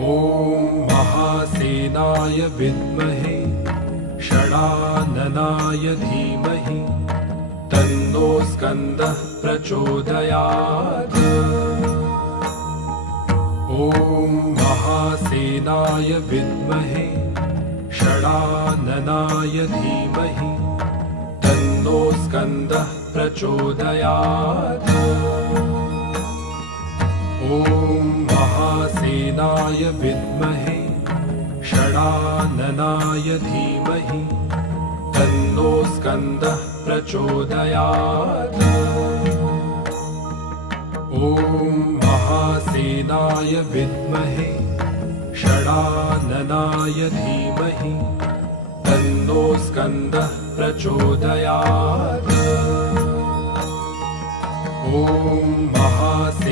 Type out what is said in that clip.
ॐ महासेनाय विद्महे षडाननाय धीमहि तन्नो स्कन्दः प्रचोदयात्। ॐ महासेनाय विद्महे षडाननाय धीमहि तन्नो स्कन्दः प्रचोदयात्। ॐ महासेनाय विद्महे षडाननाय धीमहि तन्नो स्कन्दः प्रचोदयात्। ॐ महासेनाय विद्महे षडाननाय धीमहि तन्नो स्कन्दः प्रचोदयात्। ॐ महासेनाय